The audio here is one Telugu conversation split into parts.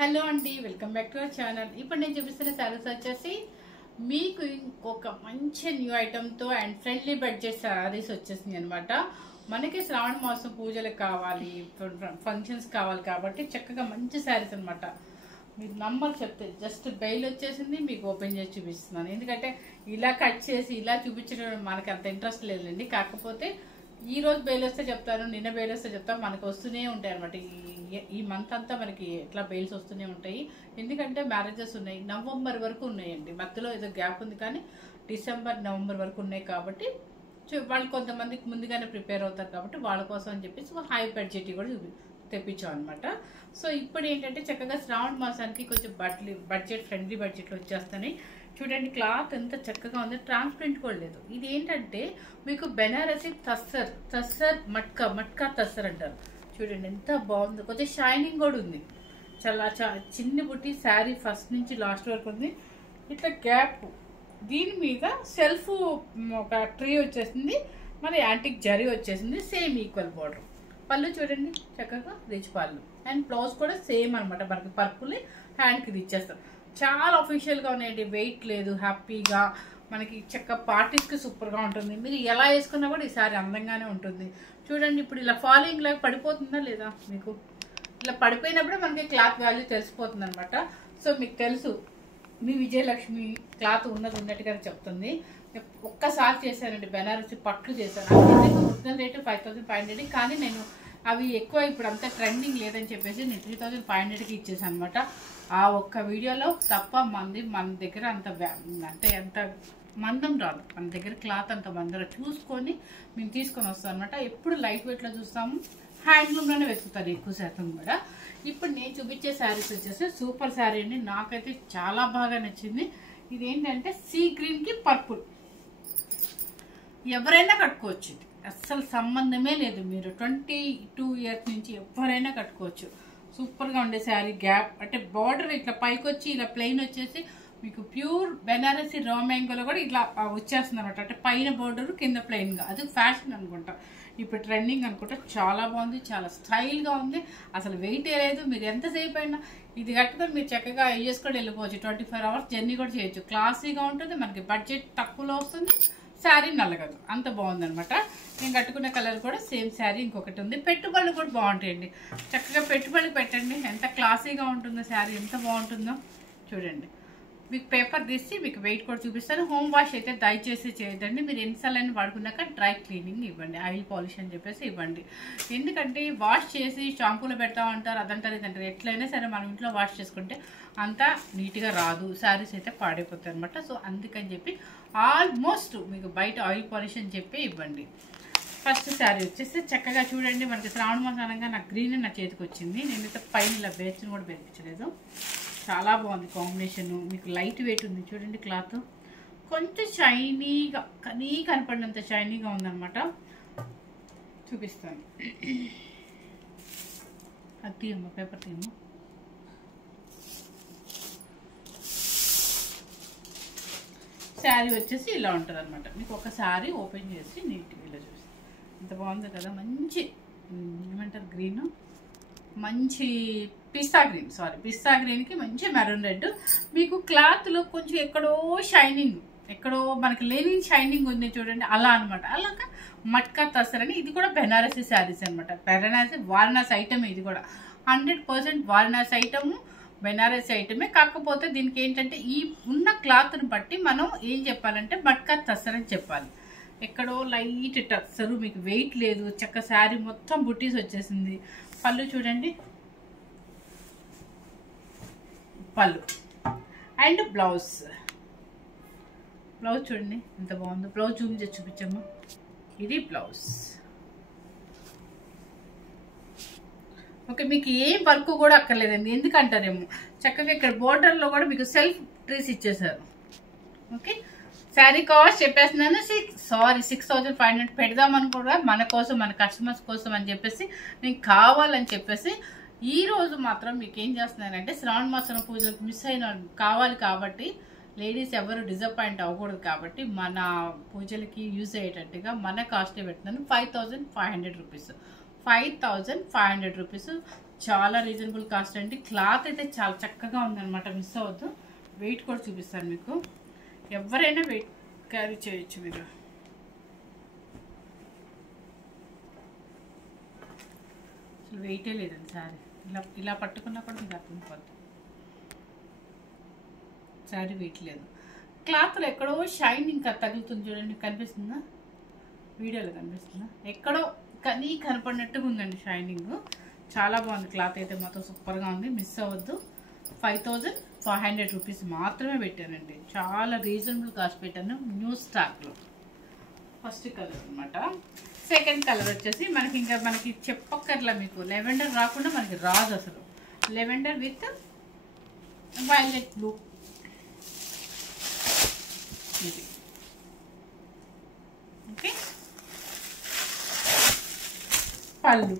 హలో అండి, welcome back to our channel. ఇప్పుడు నేను చూపిస్తున్న శారీస్ వచ్చేసి మీకు ఇంకొక మంచి న్యూ ఐటమ్తో అండ్ ఫ్రెండ్లీ బడ్జెట్ శారీస్ వచ్చేసింది అనమాట. మనకి శ్రావణ మాసం పూజలకు కావాలి, ఫంక్షన్స్ కావాలి కాబట్టి చక్కగా మంచి శారీస్ అనమాట. మీకు నంబర్ చెప్తే జస్ట్ బెయిల్ వచ్చేసింది, మీకు ఓపెన్ చేసి చూపిస్తున్నాను. ఎందుకంటే ఇలా కట్ చేసి ఇలా చూపించడం మనకి అంత ఇంట్రెస్ట్ లేదండి. కాకపోతే ఈ రోజు బెయిల్ వస్తే చెప్తాను, నిన్న బెయిల్ వస్తే చెప్తాను. మనకు వస్తూనే ఉంటాయి అనమాట. ఈ మంత్ అంతా మనకి ఎట్లా బెయిల్స్ వస్తూనే ఉంటాయి. ఎందుకంటే మ్యారేజెస్ ఉన్నాయి, నవంబర్ వరకు ఉన్నాయండి. మధ్యలో ఏదో గ్యాప్ ఉంది, కానీ డిసెంబర్ నవంబర్ వరకు ఉన్నాయి. కాబట్టి వాళ్ళు కొంతమందికి ముందుగానే ప్రిపేర్ అవుతారు కాబట్టి వాళ్ళ కోసం అని చెప్పేసి హై బడ్జెట్ కూడా తెప్పించాం అనమాట. సో ఇప్పుడు ఏంటంటే చక్కగా శ్రావణ మాసానికి కొంచెం బడ్జెట్ ఫ్రెండ్లీ బడ్జెట్లో వచ్చేస్తాయి. చూడండి, క్లాత్ ఎంత చక్కగా ఉంది, ట్రాన్స్పరెంట్ కూడా లేదు. ఇది ఏంటంటే మీకు బెనారసి తస్సర్ మట్కా తస్సర్ అంటారు. చూడండి ఎంత బాగుంది, కొంచెం షైనింగ్ కూడా ఉంది. చాలా చిన్ని బుట్టి శారీ ఫస్ట్ నుంచి లాస్ట్ వరకు ఉంది. ఇట్లా గ్యాప్, దీని మీద సెల్ఫ్ ఒక ట్రీ వచ్చేసింది, మరి యాంటిక్ జరీ వచ్చేసింది, సేమ్ ఈక్వల్ బార్డర్. పళ్ళు చూడండి చక్కగా రిచ్ పళ్ళు, అండ్ బ్లౌజ్ కూడా సేమ్ అనమాట. మనకి పర్పుల్ హ్యాండ్కి ఇచ్చేస్తారు. చాలా అఫీషియల్గా ఉన్నాయండి, వెయిట్ లేదు, హ్యాపీగా మనకి చక్క పార్టీస్కి సూపర్గా ఉంటుంది. మీరు ఎలా వేసుకున్నా కూడా ఈ సారీ అందంగానే ఉంటుంది. చూడండి, ఇప్పుడు ఇలా ఫాలోయింగ్ లాగా పడిపోతుందా లేదా? మీకు ఇలా పడిపోయినప్పుడే మనకి క్లాత్ వాల్యూ తెలిసిపోతుంది అనమాట. సో మీకు తెలుసు, మీ విజయలక్ష్మి క్లాత్ ఉన్నట్టుగానే చెప్తుంది. ఒక్కసారి చేశానండి, బెనారసి పట్లు చేశాను. ఒరిజినల్ రేటు 5500, కానీ నేను అవి ఎక్కువ ఇప్పుడు అంతా ట్రెండింగ్ లేదని చెప్పేసి నేను 3500కి ఇచ్చేసాను అనమాట. ఆ ఒక్క వీడియోలో తప్ప మన దగ్గర అంత మందం రాదు. మన దగ్గర క్లాత్ అంత మందం చూసుకొని మేము తీసుకొని వస్తాం అనమాట. ఎప్పుడు లైట్ వెయిట్లో చూస్తాము, హ్యాండ్లూమ్లోనే వెతుకుతారు ఎక్కువ శాతం కూడా. ఇప్పుడు నేను చూపించే శారీస్ వచ్చేసి సూపర్ శారీ అండి, నాకైతే చాలా బాగా నచ్చింది. ఇదేంటంటే సీ గ్రీన్కి పర్పుల్, ఎవరైనా కట్టుకోవచ్చు. ఇది అస్సలు సంబంధమే లేదు. మీరు 22 ఇయర్స్ నుంచి ఎవరైనా కట్టుకోవచ్చు. సూపర్గా ఉండే శారీ. గ్యాప్ అంటే బార్డర్ ఇట్లా పైకి వచ్చి ఇలా ప్లెయిన్ వచ్చేసి మీకు ప్యూర్ బెనారసి రా మ్యాంగోలో కూడా ఇట్లా వచ్చేస్తుంది అనమాట. అంటే పైన బార్డర్ కింద ప్లెయిన్గా, అది ఫ్యాషన్ అనుకుంటా, ఇప్పుడు ట్రెండింగ్ అనుకుంటా. చాలా బాగుంది, చాలా స్టైల్గా ఉంది, అసలు వెయిట్ లేదు. మీరు ఎంతసేపు అయినా ఇది కట్టుకొని మీరు చక్కగా చేసుకొని వెళ్ళిపోవచ్చు. 24 అవర్స్ జర్నీ కూడా చేయొచ్చు. క్లాసీగా ఉంటుంది, మనకి బడ్జెట్ తక్కువలో వస్తుంది, శారీ నల్లగదు, అంత బాగుందనమాట. నేను కట్టుకున్న కలర్ కూడా సేమ్ శారీ. ఇంకొకటి ఉంది, పెట్టుబడులు కూడా బాగుంటాయండి. చక్కగా పెట్టుబడులు పెట్టండి, ఎంత క్లాసీగా ఉంటుందో శారీ, ఎంత బాగుంటుందో చూడండి. మీకు పేపర్ తీసి మీకు వెయిట్ కూడా చూపిస్తాను. హోమ్ వాష్ అయితే దయచేసి చేయదండి. మీరు ఎన్నిసార్లు వాడుకున్నాక డ్రై క్లీనింగ్ ఇవ్వండి, ఆయిల్ పాలిష్ అని చెప్పేసి ఇవ్వండి. ఎందుకంటే వాష్ చేసి షాంపూలో పెడతామంటారు, అదంటారు ఇదంటారు. ఎట్లయినా సరే మనం ఇంట్లో వాష్ చేసుకుంటే అంతా నీట్గా రాదు, శారీస్ అయితే పాడైపోతాయి అనమాట. సో అందుకని చెప్పి ఆల్మోస్ట్ మీకు బయట ఆయిల్ పాలిష్ అని చెప్పి ఇవ్వండి. ఫస్ట్ శారీ వచ్చేసి చక్కగా చూడండి, మనకి శ్రావణ మాసం అనగా నాకు గ్రీన్ నా చేతికి వచ్చింది. నేనైతే పైన ఇలా బేస్ని కూడా బెనిపించలేదు. చాలా బాగుంది కాంబినేషను. మీకు లైట్ వెయిట్ ఉంది చూడండి, క్లాత్ కొంచెం షైనీగా కనపడినంత షైనీగా ఉందన్నమాట. చూపిస్తాను, అది తీయమ్మా, పేపర్ తీయమ్మా. శారీ వచ్చేసి ఇలా ఉంటుంది అనమాట. మీకు ఒకసారి ఓపెన్ చేసి నీట్గా ఇలా చూసి ఎంత బాగుంది కదా. మంచి ఏమంటారు గ్రీన్, మంచి పిస్తా గ్రీన్కి మంచి మెరూన్ రెడ్. మీకు క్లాత్లో కొంచెం ఎక్కడో షైనింగ్, ఎక్కడో మనకి లేని షైనింగ్ ఉంది చూడండి, అలా అనమాట. అలాగా మట్కా తస్సర్ అని, ఇది కూడా బెనారసి శారీస్ అనమాట. వారణాసి ఐటమ్, ఇది కూడా 100% వారణాసి ఐటమ్, బెనారసి ఐటమే. కాకపోతే దీనికి ఏంటంటే ఈ ఉన్న క్లాత్ని బట్టి మనం ఏం చెప్పాలంటే మట్కా తస్సర్ అని చెప్పాలి. ఎక్కడో లైట్ టస్సరు, మీకు వెయిట్ లేదు, చక్క శారీ మొత్తం బుట్టీస్ వచ్చేసింది. పళ్ళు చూడండి, పళ్ళు అండ్ బ్లౌజ్ చూడండి ఎంత బాగుందో. బ్లౌజ్ జూమ్ చేసి చూపించమ్మా, ఇది బ్లౌజ్. ఓకే, మీకు ఏ వర్క్ కూడా అక్కర్లేదండి. ఎందుకంటారేమో, చక్కగా ఇక్కడ బోర్డర్లో కూడా మీకు సెల్ఫ్ ట్రీస్ ఇచ్చేసారు. ఓకే, శారీ కాస్ట్ చెప్పేస్తున్నాను 6500 పెడదామని కూడా మన కోసం, మన కస్టమర్స్ కోసం అని చెప్పేసి, నేను కావాలని చెప్పేసి ఈ రోజు మాత్రం మీకు ఏం చేస్తున్నానంటే శ్రావణ మాసం పూజలకు మిస్ అయిన కావాలి కాబట్టి, లేడీస్ ఎవరు డిసప్పాయింట్ అవ్వకూడదు కాబట్టి మన పూజలకి యూజ్ అయ్యేటట్టుగా మన కాస్టే పెడుతున్నాను. 5500 రూపీస్. 5500 రూపీస్ చాలా రీజనబుల్ కాస్ట్ అండి. క్లాత్ అయితే చాలా చక్కగా ఉందన్నమాట, మిస్ అవ్వద్దు. వెయిట్ కూడా చూపిస్తాను మీకు, ఎవరైనా వెయిట్ క్యారీ చేయొచ్చు మీరు. అసలు వెయిటే లేదండి శారీ, ఇలా ఇలా పట్టుకున్నా కూడా మీకు అర్థమైపోద్ది శారీ వెయిట్ లేదు. క్లాత్లో ఎక్కడో షైనింగ్ తగులుతుంది చూడండి, కనిపిస్తుందా? వీడియోలో కనిపిస్తుందా? ఎక్కడో కానీ కనపడినట్టుగా ఉందండి షైనింగ్. చాలా బాగుంది క్లాత్ అయితే మాత్రం సూపర్గా ఉంది, మిస్ అవ్వద్దు. 5500 రూపీస్ మాత్రమే పెట్టానండి, చాలా రీజనబుల్ కాస్ట్ పెట్టాను. న్యూ స్టాక్లో ఫస్ట్ కలర్ అనమాట. సెకండ్ కలర్ వచ్చేసి మనకి ఇంకా మనకి చెప్పక్కర్లా, మీకు లెవెండర్ రాకుండా మనకి రాదు అసలు. లెవెండర్ విత్ వైలెట్ బ్లూ, ఇది ఓకే. పళ్ళు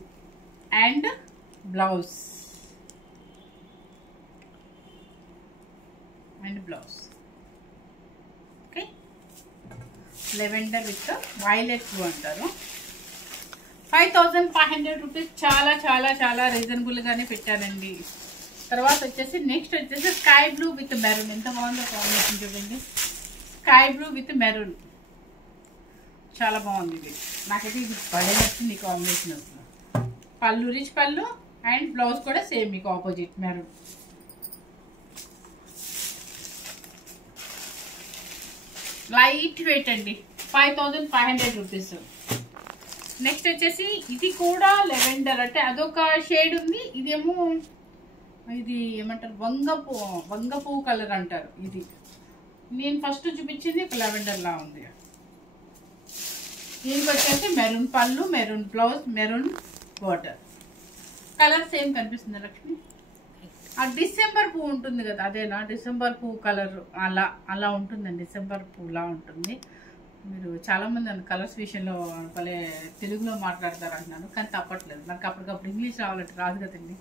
and blouse okay. Lavender with violet blue అంటారు. 5500 రూపీస్, చాలా చాలా చాలా రీజనబుల్గానే పెట్టానండి. తర్వాత వచ్చేసి నెక్స్ట్ వచ్చేసి స్కై బ్లూ విత్ మెరూన్. ఎంత బాగుందో కాంబినేషన్ చూడండి, స్కై బ్లూ విత్ మెరూన్, చాలా బాగుంది ఇది. నాకైతే ఇది భలే నచ్చింది కాంబినేషన్ అసలు. పళ్ళు రిచ్ పళ్ళు అండ్ బ్లౌజ్ కూడా సేమ్ మీకు ఆపోజిట్ మెరూన్. లైట్ వెయిట్ అండి, 5500 రూపీస్. నెక్స్ట్ వచ్చేసి ఇది కూడా లెవెండర్, అంటే అదొక షేడ్ ఉంది, ఇదేమో ఇది ఏమంటారు వంగ పువ్వు కలర్ అంటారు. ఇది నేను ఫస్ట్ చూపించింది ఒక లెవెండర్ లా ఉంది. దీనికి వచ్చేసి మెరూన్ పళ్ళు, maroon blouse, maroon border. Colour same కనిపిస్తుంది లక్ష్మి. ఆ డిసెంబర్ పువ్వు ఉంటుంది కదా, అదేనా డిసెంబర్ పువ్వు కలర్, అలా ఉంటుందండి, డిసెంబర్ పువ్వులా ఉంటుంది. మీరు చాలామంది నన్ను కలర్స్ విషయంలో భలే తెలుగులో మాట్లాడతారు అంటున్నాను, కానీ తప్పట్లేదు, నాకు అప్పటికప్పుడు ఇంగ్లీష్ రావాలంటే రాదు కదండి.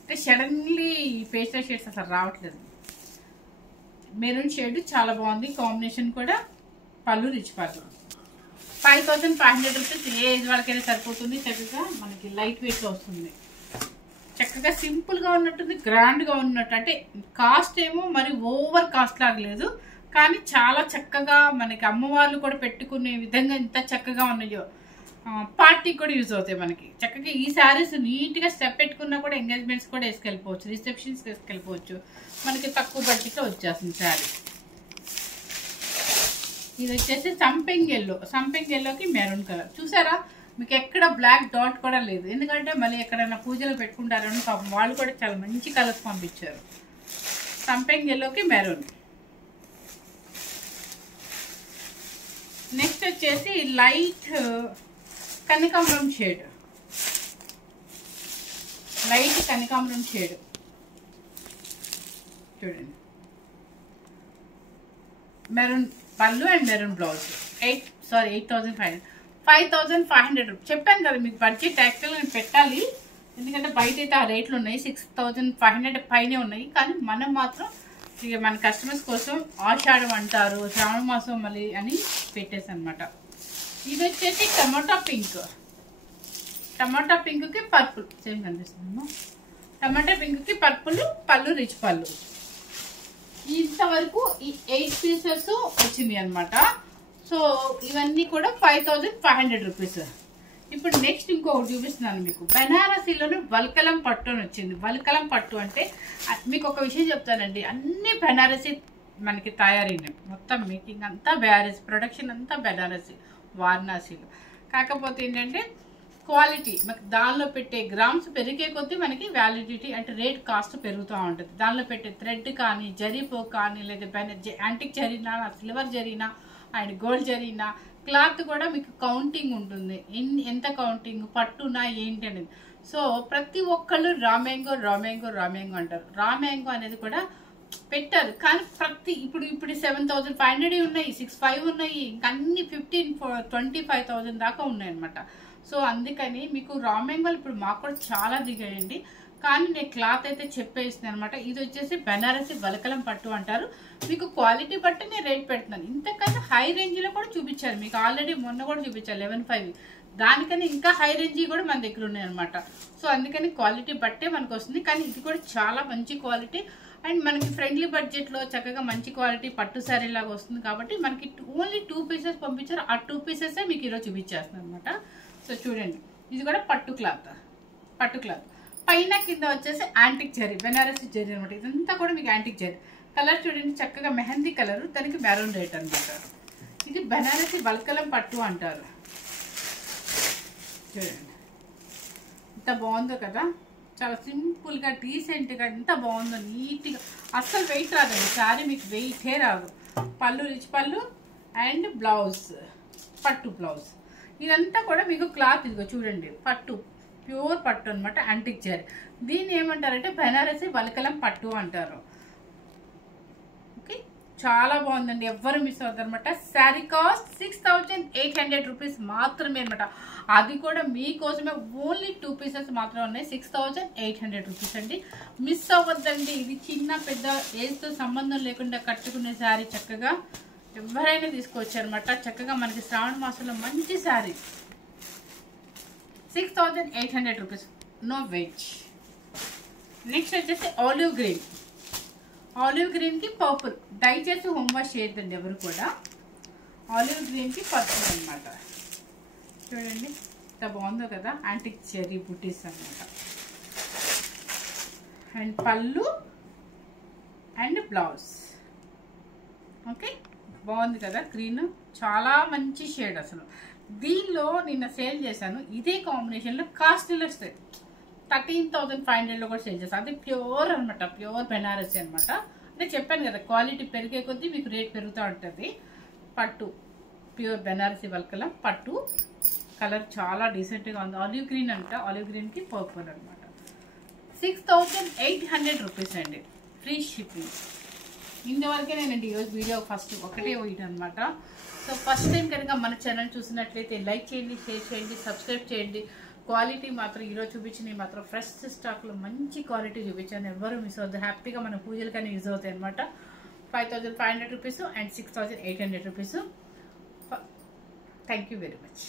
అంటే సడన్లీ పేస్టల్ షేడ్స్ అసలు రావట్లేదు. మెరూన్ షేడ్ చాలా బాగుంది కాంబినేషన్ కూడా. పళ్ళు రిచ్ పళ్ళు. 5500 రూపీస్, ఏ ఏజ్ వాళ్ళకైనా సరిపోతుంది. చక్కగా మనకి లైట్ వెయిట్లో వస్తుంది, చక్కగా సింపుల్గా ఉన్నట్టుంది, గ్రాండ్గా ఉన్నట్టు. అంటే కాస్ట్ ఏమో మరి ఓవర్ కాస్ట్ లాగలేదు, కానీ చాలా చక్కగా మనకి అమ్మవార్లు కూడా పెట్టుకునే విధంగా ఎంత చక్కగా ఉన్నాయో. పార్టీకి కూడా యూజ్ అవుతాయి మనకి చక్కగా. ఈ శారీస్ నీట్గా స్టెప్ పెట్టుకున్నా కూడా ఎంగేజ్మెంట్స్ కూడా వేసుకెళ్ళిపోవచ్చు, రిసెప్షన్స్కి వేసుకెళ్ళిపోవచ్చు. మనకి తక్కువ బడ్జెట్లో వచ్చేస్తుంది శారీ. ఇది వచ్చేసి సంపెంగ్ ఎల్లోకి మెరూన్ కలర్. చూసారా, మీకు ఎక్కడ బ్లాక్ డాట్ కూడా లేదు, ఎందుకంటే మళ్ళీ ఎక్కడైనా పూజలు పెట్టుకుంటారని పాపం వాళ్ళు కూడా చాలా మంచి కలర్స్ పంపించారు. సంపెంగ్ ఎల్లోకి మెరూన్. నెక్స్ట్ వచ్చేసి లైట్ కనకాంబరం షేడ్, చూడండి. మెరూన్ పళ్ళు అండ్ మెరూన్ బ్లౌజ్. 5500 చెప్పాను కదా మీకు బడ్జెట్ యాక్చువల్గా నేను పెట్టాలి, ఎందుకంటే బయట అయితే ఆ రేట్లు ఉన్నాయి, 6500 పైనే ఉన్నాయి. కానీ మనం మాత్రం ఇక మన కస్టమర్స్ కోసం ఆషాఢం అంటారు, శ్రావణ మాసం మళ్ళీ అని పెట్టేసి అనమాట. ఇది వచ్చేసి టమాటా పింక్కి పర్పుల్, సేమ్ కనిపిస్తుందమ్మా. టమాటా పింక్కి పర్పుల్, పళ్ళు రిచ్ పళ్ళు. ఇంతవరకు ఈ 8 పీసెస్ వచ్చింది అనమాట. సో ఇవన్నీ కూడా 5500 రూపీస్. ఇప్పుడు నెక్స్ట్ ఇంకొకటి చూపిస్తున్నాను మీకు. బెనారసీలోనే వల్కలం పట్టు అని వచ్చింది. వల్కలం పట్టు అంటే మీకు ఒక విషయం చెప్తానండి, అన్ని బెనారసీ మనకి తయారైనవి, మొత్తం మేకింగ్ అంతా బెనారసీ, ప్రొడక్షన్ అంతా బెనారసీ, వారణాసిలో. కాకపోతే ఏంటంటే క్వాలిటీ, మనకి దానిలో పెట్టే గ్రామ్స్ పెరిగే కొద్దీ మనకి వ్యాలిడిటీ అంటే రేట్ కాస్ట్ పెరుగుతూ ఉంటుంది. దానిలో పెట్టే థ్రెడ్ కానీ, జరీపో కానీ, లేదా antique Zarina, silver Zarina and gold Zarina, cloth కూడా మీకు కౌంటింగ్ ఉంటుంది, ఎంత కౌంటింగ్ పట్టునా ఏంటి అనేది. సో ప్రతి ఒక్కళ్ళు రామ్యాంగో అంటారు. రామ్యాంగో అనేది కూడా పెట్టారు, కానీ ఇప్పుడు 7500 ఉన్నాయి, 65 ఉన్నాయి, ఇంకా అన్ని 25,000 దాకా ఉన్నాయి అనమాట. సో అందుకని మీకు రామ్యాంగోలు ఇప్పుడు మాకు కూడా చాలా దిగాయండి, కానీ నేను క్లాత్ అయితే చెప్పేస్తున్నాను అనమాట. ఇది వచ్చేసి బెనారసి వలకలం పట్టు అంటారు. మీకు క్వాలిటీ బట్టి నేను రేట్ పెడుతున్నాను. ఇంతకన్నా హై రేంజ్లో కూడా చూపించాను మీకు, ఆల్రెడీ మొన్న కూడా చూపించాను 11,500. దానికని ఇంకా హై రేంజ్ కూడా మన దగ్గర ఉన్నాయి అనమాట. సో అందుకని క్వాలిటీ బట్టే మనకు వస్తుంది. కానీ ఇది కూడా చాలా మంచి క్వాలిటీ అండ్ మనకి ఫ్రెండ్లీ బడ్జెట్లో చక్కగా మంచి క్వాలిటీ పట్టు శారీ లాగా వస్తుంది. కాబట్టి మనకి ఓన్లీ 2 పీసెస్ పంపించారు. ఆ 2 పీసెసే మీకు ఈరోజు చూపించేస్తున్నాను అనమాట. సో చూడండి, ఇది కూడా పట్టు క్లాత్ పైన కింద వచ్చేసి యాంటిక్ జరీ, బెనారసి జరీ అనమాట. ఇదంతా కూడా మీకు యాంటిక్ జరీ. కలర్ చూడండి, చక్కగా మెహందీ కలర్, దానికి మెరూన్ రేట్ అనమాట. ఇది బెనారసి వల్కలం పట్టు అంటారు. చూడండి ఎంత బాగుందో కదా, చాలా సింపుల్గా డీసెంట్గా ఎంత బాగుందో, నీట్గా. అస్సలు వెయిట్ రాదండి శారీ, మీకు వెయిటే రాదు. పళ్ళు రిచ్ పళ్ళు అండ్ బ్లౌజ్ పట్టు బ్లౌజ్. ఇదంతా కూడా మీకు క్లాత్ ఇదిగో చూడండి, పట్టు ప్యూర్ పట్టు అనమాట, యాంటిక్ జరీ. దీన్ని ఏమంటారంటే బెనారసి వల్కలం పట్టు అంటారు. ఓకే, చాలా బాగుందండి, ఎవ్వరు మిస్ అవుతారు అనమాట. శారీ కాస్ట్ 6800 రూపీస్ మాత్రమే అనమాట. అది కూడా మీకోసమే ఓన్లీ 2 పీసెస్ మాత్రమే ఉన్నాయి. 6800 రూపీస్ అండి, మిస్ అవ్వద్దండి. ఇది చిన్న పెద్ద ఏజ్తో సంబంధం లేకుండా కట్టుకునే శారీ, చక్కగా ఎవరైనా తీసుకోవచ్చు అనమాట. చక్కగా మనకి శ్రావణ మాసంలో మంచి sari. 6800 rupees, no weight. Next వచ్చేసి ఆలివ్ గ్రీన్కి పర్పుల్. దయచేసి హోమ్ వాష్ చేయొద్దండి ఎవరు కూడా. ఆలివ్ గ్రీన్కి పర్పుల్ అనమాట. చూడండి ఎంత బాగుందో కదా, యాంటిక్ చెరీ బుటీస్ అనమాట. అండ్ పళ్ళు అండ్ బ్లౌజ్. ఓకే, బాగుంది కదా గ్రీన్, చాలా మంచి షేడ్ అసలు. దీనిలో నిన్న సేల్ చేశాను, ఇదే కాంబినేషన్లో కాస్ట్లీలో వస్తాయి. 13,500లో కూడా సేల్ చేస్తాను. అది ప్యూర్ అనమాట, ప్యూర్ బెనారసి అనమాట. అంటే చెప్పాను కదా, క్వాలిటీ పెరిగే కొద్దీ మీకు రేట్ పెరుగుతూ ఉంటుంది. పట్టు ప్యూర్ బెనారసి వల్కలం పట్టు. కలర్ చాలా డీసెంట్గా ఉంది, ఆలివ్ గ్రీన్ అంట, ఆలివ్ గ్రీన్కి పర్పుల్ అనమాట. 6800 రూపీస్ అండి, ఫ్రీ షిప్పింగ్. ఇంతవరకే నేనండి ఈరోజు వీడియో ఫస్ట్ ఒకటే వీడియో అనమాట. సో ఫస్ట్ టైం కనుక మన ఛానల్ చూసినట్లయితే లైక్ చేయండి, షేర్ చేయండి, సబ్స్క్రైబ్ చేయండి. క్వాలిటీ మాత్రం ఈరోజు చూపించినవి మాత్రం ఫ్రెష్ స్టాక్లో మంచి క్వాలిటీ చూపించాను, ఎవరు మిస్ అవుతుంది. హ్యాపీగా మన పూజలకైనా యూజ్ అవుతాయి అనమాట. 5500 rupees and 6800 rupees. Thank you very much.